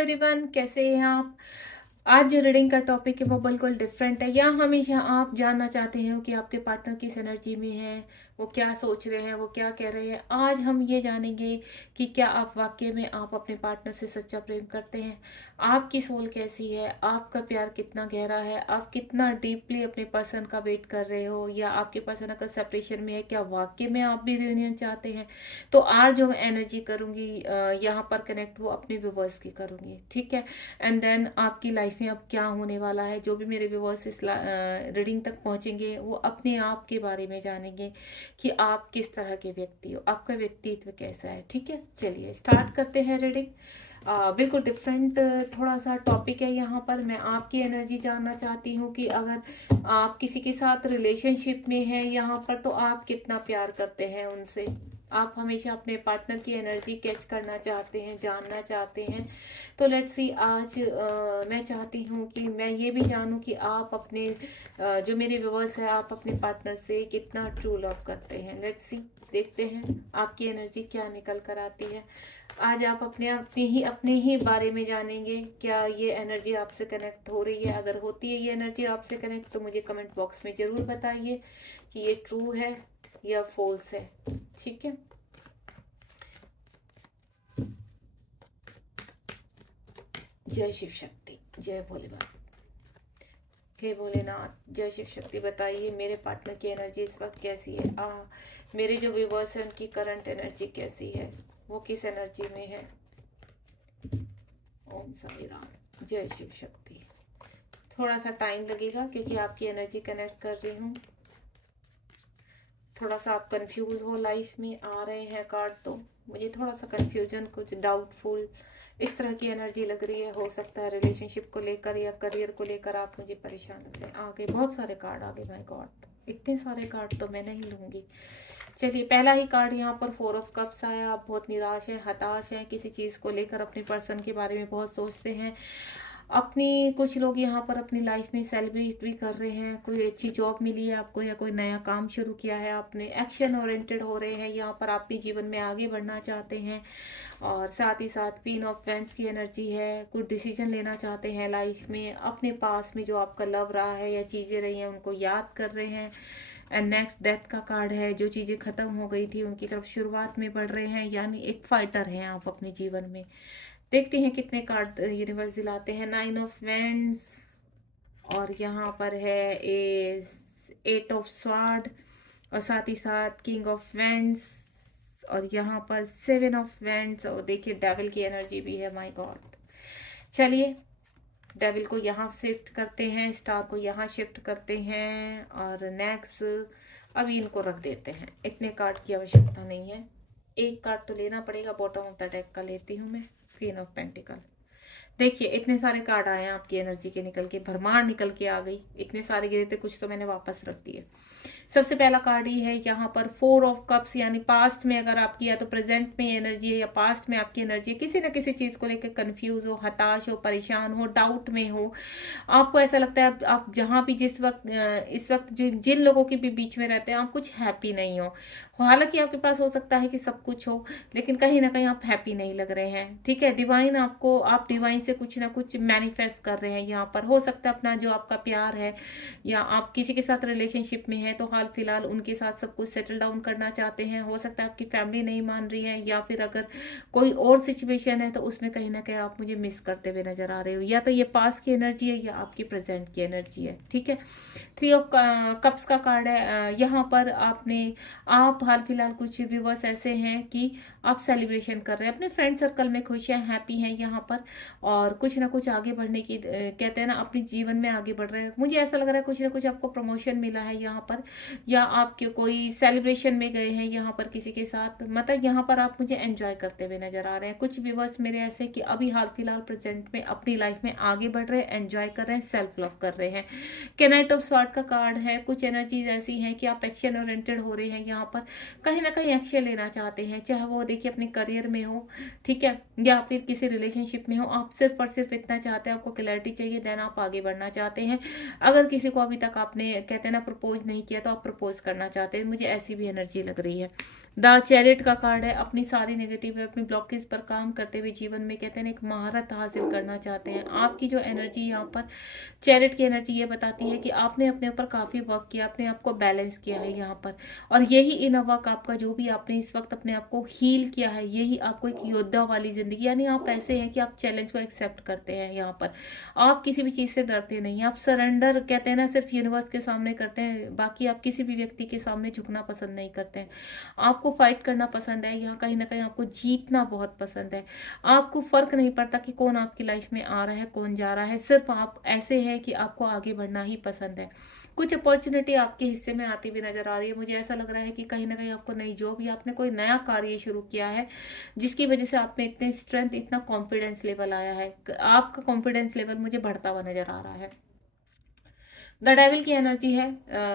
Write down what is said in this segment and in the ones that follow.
Everyone, कैसे हैं आप। आज जो रीडिंग का टॉपिक है वो बिल्कुल डिफरेंट है। या हमेशा आप जानना चाहते हो कि आपके पार्टनर किस एनर्जी में है, वो क्या सोच रहे हैं, वो क्या कह रहे हैं। आज हम ये जानेंगे कि क्या आप वाकई में आप अपने पार्टनर से सच्चा प्रेम करते हैं, आपकी सोल कैसी है, आपका प्यार कितना गहरा है, आप कितना डीपली अपने पर्सन का वेट कर रहे हो, या आपके पर्सन अगर सेपरेशन में है, क्या वाकई में आप भी रियूनियन चाहते हैं। तो आज जो मैं एनर्जी करूंगी यहाँ पर कनेक्ट, वो अपने व्यूवर्स की करूंगी, ठीक है। एंड देन आपकी लाइफ में अब क्या होने वाला है, जो भी मेरे व्यूवर्स इस रीडिंग तक पहुंचेंगे वो अपने आप के बारे में जानेंगे कि आप किस तरह के व्यक्ति हो, आपका व्यक्तित्व कैसा है। ठीक है, चलिए स्टार्ट करते हैं रीडिंग। बिल्कुल डिफरेंट थोड़ा सा टॉपिक है। यहाँ पर मैं आपकी एनर्जी जानना चाहती हूँ कि अगर आप किसी के साथ रिलेशनशिप में हैं यहाँ पर, तो आप कितना प्यार करते हैं उनसे। आप हमेशा अपने पार्टनर की एनर्जी कैच करना चाहते हैं, जानना चाहते हैं। तो लेट्स सी, आज मैं चाहती हूँ कि मैं ये भी जानूँ कि आप अपने जो मेरे व्यूअर्स हैं, आप अपने पार्टनर से कितना ट्रू लव करते हैं। लेट्स सी, देखते हैं आपकी एनर्जी क्या निकल कर आती है। आज आप अपने ही बारे में जानेंगे। क्या ये एनर्जी आपसे कनेक्ट हो रही है? अगर होती है ये एनर्जी आपसे कनेक्ट, तो मुझे कमेंट बॉक्स में जरूर बताइए कि ये ट्रू है या फॉल्स है। ठीक है, जय शिव शक्ति, जय भोलेनाथ, हे भोलेनाथ, जय शिव शक्ति। बताइए मेरे पार्टनर की एनर्जी इस वक्त कैसी है। मेरे जो व्यूवर्स हैं उनकी करंट एनर्जी कैसी है, वो किस एनर्जी में है। ओम साई राम, जय शिव शक्ति। थोड़ा सा टाइम लगेगा क्योंकि आपकी एनर्जी कनेक्ट कर रही हूँ। थोड़ा सा आप कंफ्यूज हो, लाइफ में आ रहे हैं कार्ड तो मुझे थोड़ा सा कंफ्यूजन, कुछ डाउटफुल इस तरह की एनर्जी लग रही है। हो सकता है रिलेशनशिप को लेकर या करियर को लेकर आप मुझे परेशान हो रहे हैं। आगे बहुत सारे कार्ड आगे, माय गॉड, इतने सारे कार्ड तो मैं नहीं लूंगी। चलिए, पहला ही कार्ड यहाँ पर 4 ऑफ कप्स आया। आप बहुत निराश हैं, हताश हैं, किसी चीज़ को लेकर अपने पर्सन के बारे में बहुत सोचते हैं। अपनी कुछ लोग यहाँ पर अपनी लाइफ में सेलिब्रेट भी कर रहे हैं। कोई अच्छी जॉब मिली है आपको, या कोई नया काम शुरू किया है आपने, एक्शन ओरिएंटेड हो रहे हैं यहाँ पर, आप भी जीवन में आगे बढ़ना चाहते हैं। और साथ ही साथ क्वीन ऑफ पेंस की एनर्जी है। कुछ डिसीजन लेना चाहते हैं लाइफ में, अपने पास में जो आपका लव रहा है या चीज़ें रही हैं उनको याद कर रहे हैं। एंड नेक्स्ट डेथ का कार्ड है। जो चीज़ें खत्म हो गई थी उनकी तरफ शुरुआत में बढ़ रहे हैं, यानी एक फाइटर हैं आप अपने जीवन में। देखते हैं कितने कार्ड यूनिवर्स दिलाते हैं। 9 ऑफ वेंड्स, और यहाँ पर है 8 ऑफ स्वॉर्ड, और साथ ही साथ किंग ऑफ वेंड्स, और यहाँ पर 7 ऑफ वेंड्स, और देखिए डेविल की एनर्जी भी है। माय गॉड, चलिए डेविल को यहाँ शिफ्ट करते हैं, स्टार को यहाँ शिफ्ट करते हैं, और नेक्स्ट अभी इनको रख देते हैं। इतने कार्ड की आवश्यकता नहीं है, एक कार्ड तो लेना पड़ेगा। बॉटम ऑफ द डेक का लेती हूँ मैं, क्वीन ऑफ पेंटिकल। देखिए इतने सारे कार्ड आए हैं आपकी एनर्जी के, निकल के भरमार निकल के आ गई। इतने सारे गिरे थे, कुछ तो मैंने वापस रख दिए। सबसे पहला कार्ड ही है यहाँ पर 4 ऑफ कप्स, यानी पास्ट में अगर आपकी या तो प्रेजेंट में एनर्जी है या पास्ट में आपकी एनर्जी है, किसी न किसी चीज को लेकर कंफ्यूज हो, हताश हो, परेशान हो, डाउट में हो। आपको ऐसा लगता है आप जहां भी जिस वक्त इस वक्त जिन लोगों के भी बीच में रहते हैं, आप कुछ हैप्पी नहीं हो। हालांकि आपके पास हो सकता है कि सब कुछ हो, लेकिन कहीं ना कहीं आप हैप्पी नहीं लग रहे हैं। ठीक है, डिवाइन आपको, आप डिवाइन से कुछ ना कुछ मैनिफेस्ट कर रहे हैं यहाँ पर। हो सकता है अपना जो आपका प्यार है, या आप किसी के साथ रिलेशनशिप में हैं तो हाल फिलहाल उनके साथ सब कुछ सेटल डाउन करना चाहते हैं। हो सकता है आपकी फैमिली नहीं मान रही है, या फिर अगर कोई और सिचुएशन है तो उसमें कहीं ना कहीं आप मुझे मिस करते हुए नजर आ रहे हो। या तो ये पास्ट की एनर्जी है या आपकी प्रेजेंट की एनर्जी है। ठीक है, 3 ऑफ कप्स का कार्ड है यहाँ पर। आप हाल फिलहाल कुछ व्यूवर्स ऐसे हैं कि आप सेलिब्रेशन कर रहे हैं, अपने फ्रेंड सर्कल में खुश हैं, हैप्पी हैं यहाँ पर, और कुछ ना कुछ आगे बढ़ने की कहते हैं ना, अपने जीवन में आगे बढ़ रहे हैं। मुझे ऐसा लग रहा है कुछ ना कुछ आपको प्रमोशन मिला है यहाँ पर, या आपके कोई सेलिब्रेशन में गए हैं यहाँ पर किसी के साथ। मतलब यहाँ पर आप मुझे एंजॉय करते हुए नजर आ रहे हैं। कुछ व्यूवर्स मेरे ऐसे कि अभी हाल फिलहाल प्रेजेंट में अपनी लाइफ में आगे बढ़ रहे हैं, एंजॉय कर रहे हैं, सेल्फ लव कर रहे हैं। नाइट ऑफ स्वॉर्ड का कार्ड है। कुछ एनर्जीज ऐसी हैं कि आप एक्शन ओरिएंटेड हो रहे हैं यहाँ पर, कहीं ना कहीं एक्शन लेना चाहते हैं, चाहे वो देखिए अपने करियर में हो, ठीक है, या फिर किसी रिलेशनशिप में हो। आप सिर्फ और सिर्फ इतना चाहते हैं, आपको क्लैरिटी चाहिए, देन आप आगे बढ़ना चाहते हैं। अगर किसी को अभी तक आपने कहते हैं ना प्रपोज नहीं किया, तो आप प्रपोज करना चाहते हैं। मुझे ऐसी भी एनर्जी लग रही है। द चैरियट का कार्ड है, अपनी सारी नेगेटिव अपनी ब्लॉकेज पर काम करते हुए जीवन में कहते हैं ना एक महारत हासिल करना चाहते हैं। आपकी जो एनर्जी यहाँ पर चैरियट की एनर्जी ये बताती है कि आपने अपने ऊपर काफ़ी वर्क किया, अपने आप को बैलेंस किया है यहाँ पर, और यही इनर वर्क आपका जो भी आपने इस वक्त अपने आप को हील किया है, यही आपको एक योद्धा वाली जिंदगी, यानी आप ऐसे हैं कि आप चैलेंज को एक्सेप्ट करते हैं यहाँ पर, आप किसी भी चीज़ से डरते नहीं, आप सरेंडर कहते हैं ना सिर्फ यूनिवर्स के सामने करते हैं, बाकी आप किसी भी व्यक्ति के सामने झुकना पसंद नहीं करते हैं। आपको फाइट करना पसंद है, यहाँ कहीं ना कहीं आपको जीतना बहुत पसंद है। आपको फर्क नहीं पड़ता कि कौन आपकी लाइफ में आ रहा है कौन जा रहा है, सिर्फ आप ऐसे है कि आपको आगे बढ़ना ही पसंद है। कुछ अपॉर्चुनिटी आपके हिस्से में आती हुई नजर आ रही है। मुझे ऐसा लग रहा है कि कहीं ना कहीं आपको नई जॉब या आपने कोई नया कार्य शुरू किया है, जिसकी वजह से आप में इतने स्ट्रेंथ, इतना कॉन्फिडेंस लेवल आया है। आपका कॉन्फिडेंस लेवल मुझे बढ़ता हुआ नजर आ रहा है। द डेविल की एनर्जी है,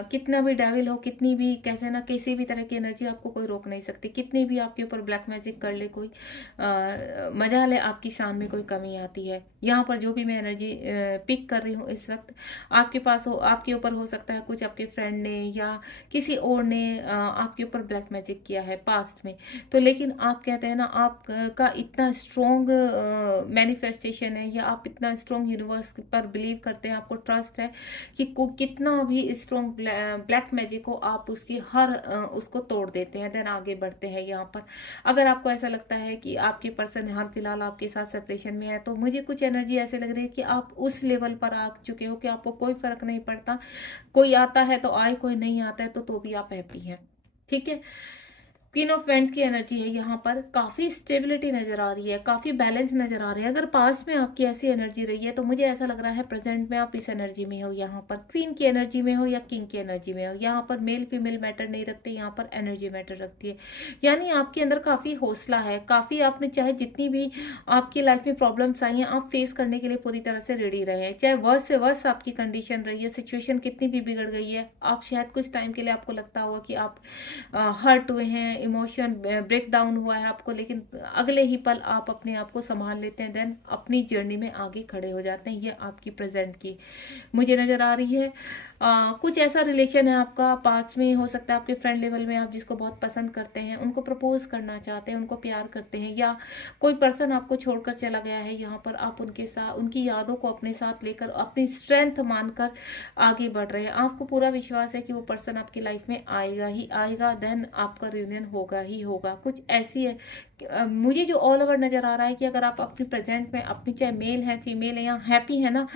कितना भी डेविल हो, कितनी भी कैसे ना किसी भी तरह की एनर्जी आपको कोई रोक नहीं सकती, कितनी भी आपके ऊपर ब्लैक मैजिक कर ले कोई, मजा ले, आपकी शान में कोई कमी आती है। यहाँ पर जो भी मैं एनर्जी पिक कर रही हूँ इस वक्त, आपके पास हो, आपके ऊपर हो सकता है कुछ आपके फ्रेंड ने या किसी और ने आपके ऊपर ब्लैक मैजिक किया है पास्ट में, तो लेकिन आप कहते हैं ना आपका इतना स्ट्रॉन्ग मैनिफेस्टेशन है, या आप इतना स्ट्रॉन्ग यूनिवर्स पर बिलीव करते हैं, आपको ट्रस्ट है कि कितना भी स्ट्रॉन्ग ब्लैक मैजिक हो, आप उसकी हर उसको तोड़ देते हैं, देन आगे बढ़ते हैं यहाँ पर। अगर आपको ऐसा लगता है कि आपकी पर्सन हाल फिलहाल आपके साथ सेपरेशन में है, तो मुझे कुछ एनर्जी ऐसे लग रही है कि आप उस लेवल पर आ चुके हो कि आपको कोई फर्क नहीं पड़ता, कोई आता है तो आए, कोई नहीं आता है तो भी आप हैप्पी हैं। ठीक है। क्वीन ऑफ वेंड्स की एनर्जी है, यहाँ पर काफी स्टेबिलिटी नजर आ रही है, काफी बैलेंस नजर आ रही है। अगर पास्ट में आपकी ऐसी एनर्जी रही है, तो मुझे ऐसा लग रहा है प्रेजेंट में आप इस एनर्जी में हो, यहाँ पर क्वीन की एनर्जी में हो या किंग की एनर्जी में हो। यहाँ पर मेल फीमेल मैटर नहीं रखते, यहाँ पर एनर्जी मैटर रखती है। यानी आपके अंदर काफी हौसला है, काफी आपने चाहे जितनी भी आपकी लाइफ में प्रॉब्लम्स आई हैं, आप फेस करने के लिए पूरी तरह से रेडी रहे हैं। चाहे वर्स से वर्स आपकी कंडीशन रही है, सिचुएशन कितनी भी बिगड़ गई है, आप शायद कुछ टाइम के लिए आपको लगता होगा कि आप हर्ट हुए हैं, इमोशन ब्रेक डाउन हुआ है आपको, लेकिन अगले ही पल आप अपने आप को संभाल लेते हैं, देन अपनी जर्नी में आगे खड़े हो जाते हैं। ये आपकी प्रेजेंट की मुझे नजर आ रही है। कुछ ऐसा रिलेशन है आपका पास में, हो सकता है आपके फ्रेंड लेवल में, आप जिसको बहुत पसंद करते हैं, उनको प्रपोज करना चाहते हैं, उनको प्यार करते हैं, या कोई पर्सन आपको छोड़कर चला गया है, यहाँ पर आप उनके साथ उनकी यादों को अपने साथ लेकर अपनी स्ट्रेंथ मानकर आगे बढ़ रहे हैं। आपको पूरा विश्वास है कि वो पर्सन आपकी लाइफ में आएगा ही आएगा, देन आपका रियूनियन होगा ही होगा। कुछ ऐसी है मुझे जो ऑल ओवर नजर आ रहा है कि अगर आप अपनी प्रेजेंट में अपनी चाहे मेल है फीमेल है या हैप्पी है ना,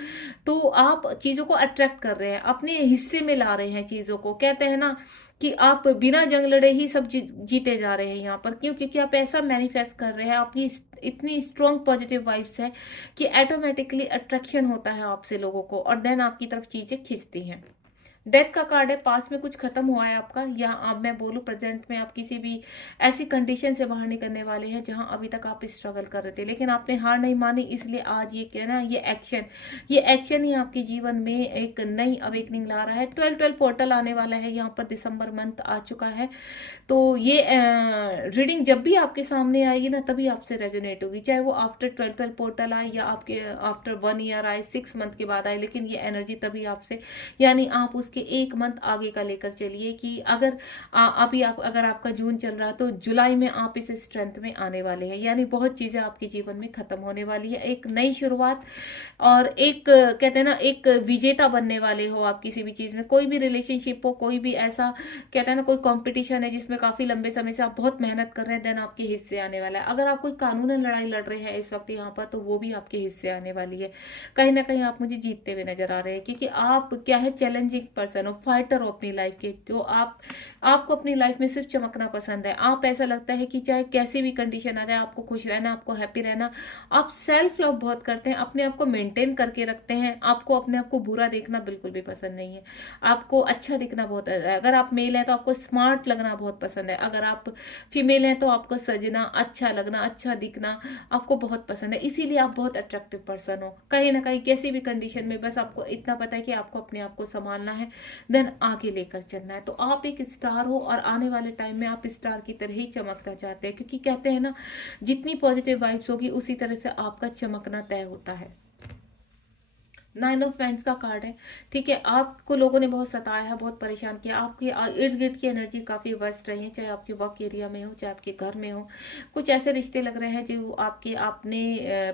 तो आप चीजों को अट्रैक्ट कर रहे हैं, अपने हिस्से में ला रहे हैं चीजों को। कहते हैं ना कि आप बिना जंग लड़े ही सब जीते जा रहे हैं यहाँ पर। क्यों? क्योंकि आप ऐसा मैनिफेस्ट कर रहे हैं, आपकी इतनी स्ट्रॉन्ग पॉजिटिव वाइब्स है कि ऑटोमेटिकली अट्रैक्शन होता है आपसे लोगों को, और देन आपकी तरफ चीजें खींचती हैं। डेथ का कार्ड है, पास में कुछ खत्म हुआ है आपका, या अब मैं बोलूं प्रेजेंट में आप किसी भी ऐसी कंडीशन से बाहर निकलने वाले हैं जहां अभी तक आप स्ट्रगल कर रहे थे, लेकिन आपने हार नहीं मानी। इसलिए आज ये क्या ना, ये एक्शन ही आपके जीवन में एक नई अवेकनिंग ला रहा है। 12 पोर्टल आने वाला है यहाँ पर, दिसंबर मंथ आ चुका है, तो ये रीडिंग जब भी आपके सामने आएगी ना, तभी आपसे रेजोनेट होगी, चाहे वो आफ्टर 12 पोर्टल आए या आपके आफ्टर 1 ईयर आए, 6 मंथ के बाद आए, लेकिन ये एनर्जी तभी आपसे, यानी आप उसके 1 मंथ आगे का लेकर चलिए कि अगर अभी अगर आपका जून चल रहा है, तो जुलाई में आप इस स्ट्रेंथ में आने वाले हैं, यानी बहुत चीजें आपके जीवन में खत्म होने वाली है, एक नई शुरुआत, और एक कहते हैं ना एक विजेता बनने वाले हो आप किसी भी चीज में। कोई भी रिलेशनशिप हो, कोई भी ऐसा कहते हैं ना कोई कंपटीशन है जिसमें काफी लंबे समय से आप बहुत मेहनत कर रहे हैं, देन आपके हिस्से आने वाला है। अगर आप कोई कानूनी लड़ाई लड़ रहे हैं इस वक्त यहाँ पर, तो वो भी आपके हिस्से आने वाली है। कहीं ना कहीं आप मुझे जीतते हुए नजर आ रहे हैं, क्योंकि आप क्या है, चैलेंजिंग पर्सन हो, फाइटर हो अपनी लाइफ के। तो आपको अपनी लाइफ में सिर्फ चमकना पसंद है। आप ऐसा लगता है कि चाहे कैसी भी कंडीशन आ जाए, आपको खुश रहना, आपको हैप्पी रहना। आप सेल्फ लव बहुत करते हैं, अपने आप को मेंटेन करके रखते हैं, आपको अपने आप को बुरा देखना बिल्कुल भी पसंद नहीं है, आपको अच्छा दिखना बहुत है। अगर आप मेल है तो आपको स्मार्ट लगना बहुत पसंद है, अगर आप फीमेल हैं तो आपको सजना, अच्छा लगना, अच्छा दिखना आपको बहुत पसंद है। इसीलिए आप बहुत अट्रैक्टिव पर्सन हो। कहीं ना कहीं कैसी भी कंडीशन में बस आपको इतना पता है कि आपको अपने आप को संभालना है, देन आगे लेकर चलना है। तो आप एक स्टार हो, और आने वाले टाइम में आप स्टार की तरह ही चमकना चाहते हैं, क्योंकि कहते हैं ना जितनी पॉजिटिव वाइब्स होगी उसी तरह से आपका चमकना तय होता है। नाइन ऑफ पेंट्स का कार्ड है। ठीक है, आपको लोगों ने बहुत सताया है, बहुत परेशान किया, आपके इर्द गिर्द की एनर्जी काफ़ी वर्स्ट रही है, चाहे आपके वर्क एरिया में हो, चाहे आपके घर में हो। कुछ ऐसे रिश्ते लग रहे हैं जो आपने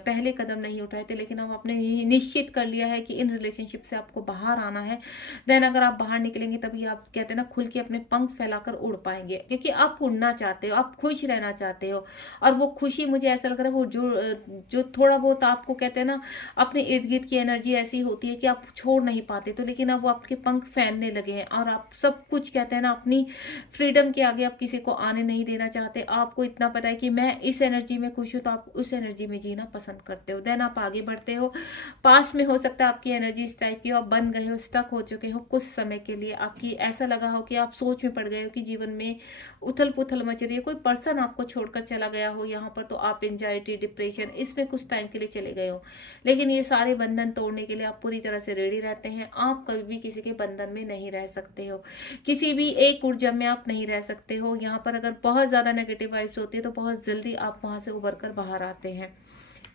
पहले कदम नहीं उठाए थे, लेकिन अब आपने निश्चित कर लिया है कि इन रिलेशनशिप से आपको बाहर आना है। देन अगर आप बाहर निकलेंगे तभी आप कहते हैं ना खुल के अपने पंख फैलाकर उड़ पाएंगे, क्योंकि आप उड़ना चाहते हो, आप खुश रहना चाहते हो। और वो खुशी मुझे ऐसा लग रहा है वो जो थोड़ा बहुत आपको कहते हैं ना अपने इर्द गिर्द की एनर्जी ऐसी होती है कि आप छोड़ नहीं पाते, तो लेकिन अब वो आपके पंख फैलने लगे हैं और आप सब कुछ कहते हैं ना अपनी फ्रीडम के आगे आप किसी को आने नहीं देना चाहते। आपको इतना पता है कि मैं इस एनर्जी में खुश हूँ, तो आप उस एनर्जी में जीना पसंद करते हो। देन आप आगे बढ़ते हो। पास में हो सकता है आपकी एनर्जी इस टाइप की हो, आप बन गए हो, स्टक हो चुके हो कुछ समय के लिए, आपकी ऐसा लगा हो कि आप सोच में पड़ गए हो कि जीवन में उथल पुथल मच रही है, कोई पर्सन आपको छोड़कर चला गया हो यहाँ पर, तो आप एंजाइटी डिप्रेशन इसमें कुछ टाइम के लिए चले गए हो। लेकिन ये सारे बंधन तोड़ने के लिए आप पूरी तरह से रेडी रहते हैं। आप कभी भी किसी के बंधन में नहीं रह सकते हो, किसी भी एक ऊर्जा में आप नहीं रह सकते हो। यहाँ पर अगर बहुत ज्यादा नेगेटिव वाइब्स होती है तो बहुत जल्दी आप वहां से उभर कर बाहर आते हैं।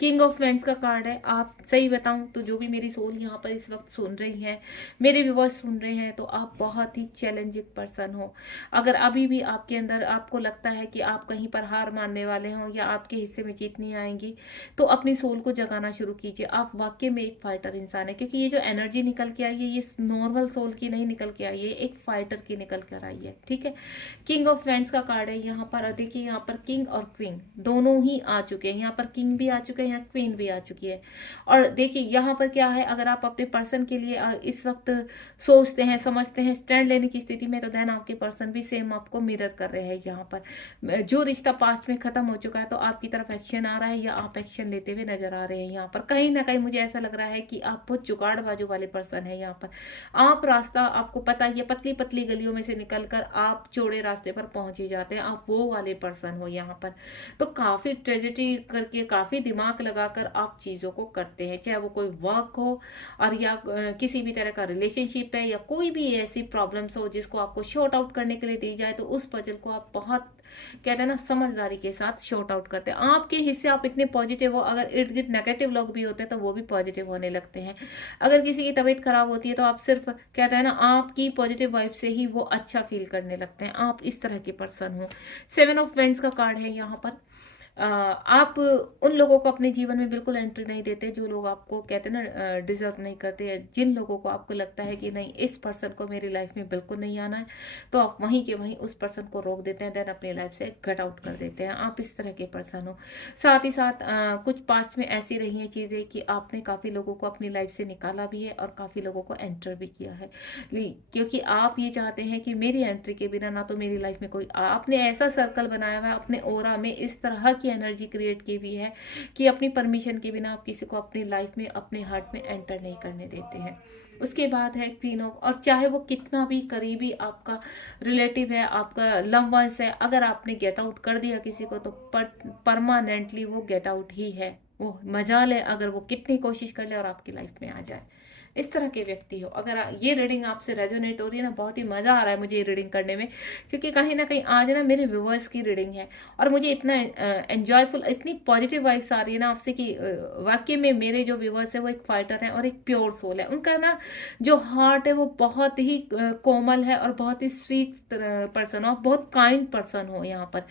किंग ऑफ वेंट्स का कार्ड है। आप सही बताऊं तो जो भी मेरी सोल यहाँ पर इस वक्त सुन रही है, मेरे व्यूअर्स सुन रहे हैं, तो आप बहुत ही चैलेंजिंग पर्सन हो। अगर अभी भी आपके अंदर आपको लगता है कि आप कहीं पर हार मानने वाले हो या आपके हिस्से में जीत नहीं आएंगी, तो अपनी सोल को जगाना शुरू कीजिए। आप वाकई में एक फाइटर इंसान है, क्योंकि ये जो एनर्जी निकल के आई है ये नॉर्मल सोल की नहीं निकल के आई है, एक फाइटर की निकल कर आई है। ठीक है, किंग ऑफ वेंट्स का कार्ड है यहाँ पर। देखिए यहाँ पर किंग और क्वीन दोनों ही आ चुके हैं, यहाँ पर किंग भी आ चुके हैं, यहाँ क्वीन भी आ चुकी है। और देखिए यहाँ पर क्या है, अगर आप अपने पर्सन के लिए इस वक्त सोचते हैं, समझते हैं, स्टैंड लेने की स्थिति में, तो देन आपके पर्सन भी सेम आपको मिरर कर रहे हैं। यहाँ पर जो रिश्ता पास्ट में खत्म हो चुका है, तो आपकी तरफ एक्शन आ रहा है या आप एक्शन लेते हुए नजर आ रहे हैं। यहाँ पर कहीं ना कहीं मुझे ऐसा लग रहा है कि आप बहुत जुगाड़ बाजू वाले पर्सन है। यहाँ पर आप रास्ता आपको पता ही है, पतली पतली गलियों में से निकलकर आप चौड़े रास्ते पर पहुंच ही जाते हैं, आप वो वाले पर्सन हो यहाँ पर। तो काफी ट्रेजेडी करके, काफी दिमाग लगाकर आप चीजों को करते हैं, चाहे वो कोई वर्क हो और या किसी भी तरह का रिलेशनशिप है, या कोई भी ऐसी प्रॉब्लम्स हो जिसको आपको शॉर्ट आउट करने के लिए दी जाए, तो उस पजल को आप बहुत कहते हैं ना समझदारी के साथ शॉर्ट आउट करते हैं। आपके हिस्से आप इतने पॉजिटिव हो, अगर इर्द गिर्द नेगेटिव लोग भी होते हैं तो वो भी पॉजिटिव होने लगते हैं। अगर किसी की तबीयत खराब होती है तो आप सिर्फ कहते हैं ना आपकी पॉजिटिव वाइब से ही वो अच्छा फील करने लगते हैं। आप इस तरह के पर्सन हो। सेवन ऑफ वेंट्स का कार्ड है यहाँ पर। आप उन लोगों को अपने जीवन में बिल्कुल एंट्री नहीं देते जो लोग आपको कहते हैं ना डिजर्व नहीं करते, या जिन लोगों को आपको लगता है कि नहीं इस पर्सन को मेरी लाइफ में बिल्कुल नहीं आना है, तो आप वहीं के वहीं उस पर्सन को रोक देते हैं, देन अपनी लाइफ से कट आउट कर देते हैं। आप इस तरह के पर्सन हो। साथ ही साथ कुछ पास्ट में ऐसी रही हैं चीजें कि आपने काफी लोगों को अपनी लाइफ से निकाला भी है और काफी लोगों को एंटर भी किया है, क्योंकि आप ये चाहते हैं कि मेरी एंट्री के बिना ना तो मेरी लाइफ में कोई, आपने ऐसा सर्कल बनाया हुआ है अपने ओरा में, इस तरह की एनर्जी क्रिएट की हुई है कि अपनी परमिशन के बिना आप किसी को अपनी लाइफ में, अपने हार्ट में एंटर नहीं करने देते हैं। उसके बाद है क्वीन ऑफ, और चाहे वो कितना भी करीबी आपका रिलेटिव है, आपका लव वंस है, अगर आपने गेट आउट कर दिया किसी को तो परमानेंटली वो गेट आउट ही है। वो मजाल है अगर वो कितनी कोशिश कर ले और आपकी लाइफ में आ जाए। इस तरह के व्यक्ति हो। अगर ये रीडिंग आपसे रेजोनेट हो रही है ना, बहुत ही मजा आ रहा है मुझे ये रीडिंग करने में, क्योंकि कहीं ना कहीं आज ना मेरे व्यूअर्स की रीडिंग है और मुझे इतना एंजॉयफुल, इतनी पॉजिटिव वाइब्स आ रही है ना आपसे कि वाकई में मेरे जो व्यूअर्स है वो एक फाइटर है और एक प्योर सोल है। उनका ना जो हार्ट है वो बहुत ही कोमल है और बहुत ही स्वीट पर्सन हो, बहुत काइंड पर्सन हो यहाँ पर।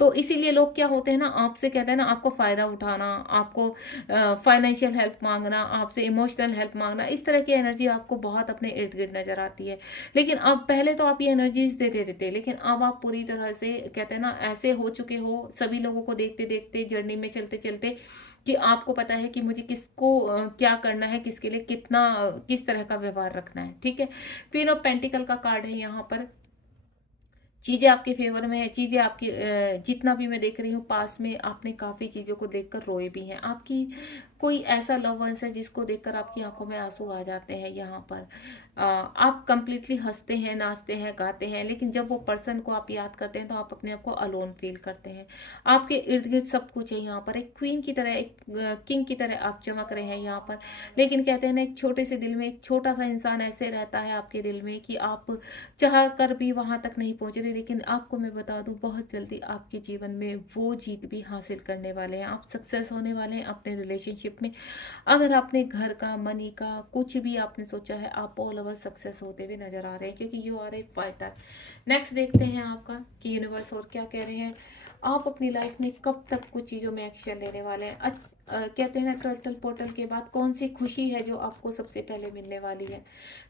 तो इसीलिए लोग क्या होते हैं ना आपसे कहते हैं ना आपको फायदा उठाना, आपको फाइनेंशियल हेल्प मांगना, आपसे इमोशनल हेल्प मांगना, इस तरह की एनर्जी आपको बहुत अपने इर्द गिर्द नजर आती है। लेकिन अब पहले तो आप ये एनर्जीज देते देते, लेकिन अब आप पूरी तरह से कहते हैं ना ऐसे हो चुके हो सभी लोगों को देखते देखते, जर्नी में चलते चलते, कि आपको पता है कि मुझे किसको क्या करना है, किसके लिए कितना किस तरह का व्यवहार रखना है। ठीक है, क्वीन ऑफ पेंटिकल का कार्ड है यहाँ पर। चीजें आपके फेवर में है, चीजें आपकी जितना भी मैं देख रही हूँ पास में आपने काफी चीजों को देखकर रोए भी हैं। आपकी कोई ऐसा लव वंस है जिसको देखकर आपकी आंखों में आंसू आ जाते हैं यहाँ पर। आप कंप्लीटली हंसते हैं, नाचते हैं, गाते हैं, लेकिन जब वो पर्सन को आप याद करते हैं तो आप अपने आप को अलोन फील करते हैं। आपके इर्द गिर्द सब कुछ है यहाँ पर, एक क्वीन की तरह, एक किंग की तरह आप चमक रहे हैं यहाँ पर। लेकिन कहते हैं ना एक छोटे से दिल में एक छोटा सा इंसान ऐसे रहता है आपके दिल में कि आप चाह कर भी वहां तक नहीं पहुंच रहे। लेकिन आपको मैं बता दूं बहुत जल्दी आपके जीवन में वो जीत भी हासिल करने वाले हैं, आप सक्सेस होने वाले हैं अपने रिलेशनशिप रिलेशनशिप में अगर आपने घर का, मनी का, कुछ भी आपने सोचा है, आप ऑल ओवर सक्सेस होते हुए नजर आ रहे हैं, क्योंकि you are a fighter. Next देखते हैं आपका कि यूनिवर्स और क्या कह रहे हैं। आप अपनी लाइफ में कब तक कुछ चीज़ों में एक्शन लेने वाले हैं। कहते हैं ना, 12 पोर्टल के बाद कौन सी खुशी है जो आपको सबसे पहले मिलने वाली है।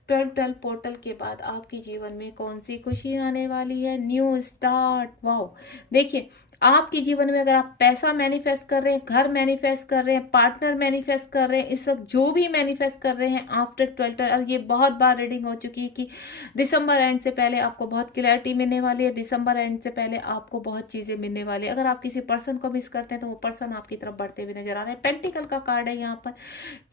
12 पोर्टल के बाद आपके जीवन में कौन सी खुशी आने वाली है। New start. वाओ, देखिए आपके जीवन में अगर आप पैसा मैनिफेस्ट कर रहे हैं, घर मैनिफेस्ट कर रहे हैं, पार्टनर मैनिफेस्ट कर रहे हैं, इस वक्त जो भी मैनिफेस्ट कर रहे हैं आफ्टर 12, और ये बहुत बार रीडिंग हो चुकी है कि दिसंबर एंड से पहले आपको बहुत क्लैरिटी मिलने वाली है, दिसंबर एंड से पहले आपको बहुत चीजें मिलने वाली है। अगर आप किसी पर्सन को मिस करते हैं तो वो पर्सन आपकी तरफ बढ़ते हुए नजर आ रहा है। पेंटिकल का कार्ड है यहाँ पर।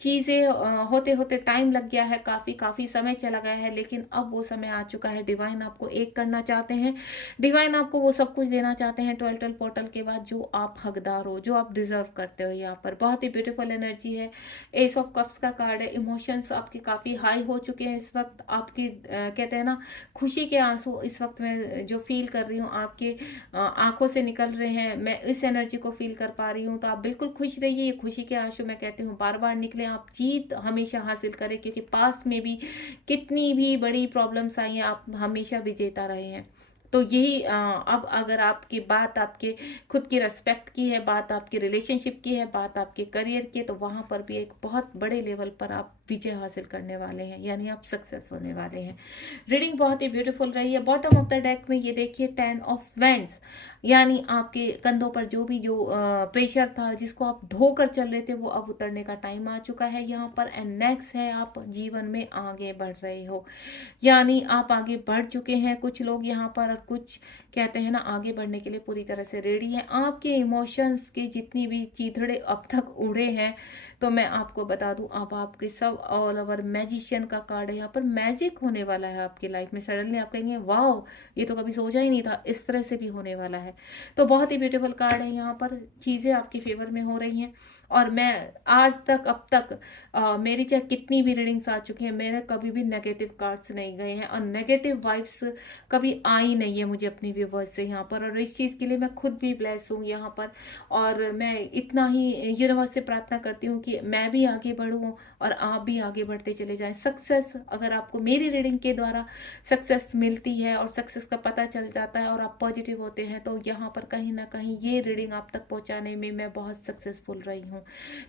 चीजें होते होते टाइम लग गया है, काफी समय चला गया है, लेकिन अब वो समय आ चुका है। डिवाइन आपको एक करना चाहते हैं, डिवाइन आपको वो सब कुछ देना चाहते हैं 12 पोर्टल के बाद जो आप हकदार हो, जो आप डिजर्व करते हो। यहाँ पर बहुत ही ब्यूटीफुल एनर्जी है। एस ऑफ कप्स का कार्ड है। इमोशंस आपके काफी हाई हो चुके हैं इस वक्त। आपकी कहते हैं ना, खुशी के आंसू इस वक्त मैं जो फील कर रही हूँ आपके आंखों से निकल रहे हैं, मैं इस एनर्जी को फील कर पा रही हूँ। तो आप बिल्कुल खुश रहिए। ये खुशी के आंसू मैं कहती हूँ बार बार निकले, आप जीत हमेशा हासिल करें, क्योंकि पास्ट में भी कितनी भी बड़ी प्रॉब्लम्स आई हैं, आप हमेशा विजेता रहे हैं। तो यही अब अगर आपकी बात आपके खुद की रिस्पेक्ट की है, बात आपकी रिलेशनशिप की है, बात आपके करियर की है, तो वहां पर भी एक बहुत बड़े लेवल पर आप विजय हासिल करने वाले हैं, यानी आप सक्सेस होने वाले हैं। रीडिंग बहुत ही ब्यूटीफुल रही है। बॉटम ऑफ द डेक में ये देखिए 10 ऑफ वेंड्स, यानी आपके कंधों पर जो प्रेशर था, जिसको आप ढोकर चल रहे थे, वो अब उतरने का टाइम आ चुका है यहाँ पर। एंड नेक्स्ट है, आप जीवन में आगे बढ़ रहे हो, यानी आप आगे बढ़ चुके हैं कुछ लोग यहाँ पर, और कुछ कहते हैं ना आगे बढ़ने के लिए पूरी तरह से रेडी हैं। आपके इमोशंस की जितनी भी चीथड़े अब तक उड़े हैं, तो मैं आपको बता दूं, अब आपके सब ऑल ओवर मैजिशियन का कार्ड है। यहाँ पर मैजिक होने वाला है आपकी लाइफ में। सडनली आप कहेंगे वाओ, ये तो कभी सोचा ही नहीं था, इस तरह से भी होने वाला है। तो बहुत ही ब्यूटीफुल कार्ड है यहाँ पर। चीजें आपके फेवर में हो रही हैं। और मैं आज तक अब तक मेरी चाहे कितनी भी रीडिंग्स आ चुकी हैं, मेरे कभी भी नेगेटिव कार्ड्स नहीं गए हैं, और नेगेटिव वाइब्स कभी आई नहीं है मुझे अपनी व्यूवर्स से यहाँ पर। और इस चीज़ के लिए मैं खुद भी ब्लेस हूँ यहाँ पर। और मैं इतना ही यूनिवर्स से प्रार्थना करती हूँ कि मैं भी आगे बढ़ूँ और आप भी आगे बढ़ते चले जाएं। सक्सेस, अगर आपको मेरी रीडिंग के द्वारा सक्सेस मिलती है और सक्सेस का पता चल जाता है और आप पॉजिटिव होते हैं, तो यहाँ पर कहीं ना कहीं ये रीडिंग आप तक पहुँचाने में मैं बहुत सक्सेसफुल रही हूँ।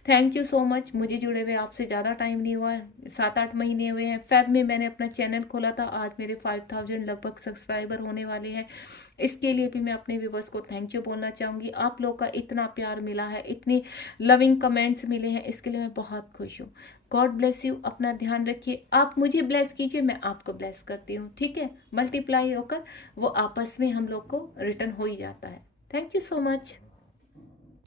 Thank you so much. मुझे जुड़े हुए आपसे ज़्यादा टाइम नहीं हुआ है, 7-8 महीने हुए हैं। फेब में मैंने अपना चैनल खोला था, आज मेरे 5000 लगभग सब्सक्राइबर होने वाले हैं। इसके लिए भी मैं अपने व्यूवर्स को थैंक यू बोलना चाहूँगी। आप लोग का इतना प्यार मिला है, इतनी लविंग कमेंट्स मिले हैं, इसके लिए मैं बहुत खुश हूँ। God bless you. अपना ध्यान रखिए। आप मुझे ब्लेस कीजिए, मैं आपको ब्लेस करती हूँ, ठीक है। मल्टीप्लाई होकर वो आपस में हम लोग को रिटर्न हो ही जाता है। Thank you so much.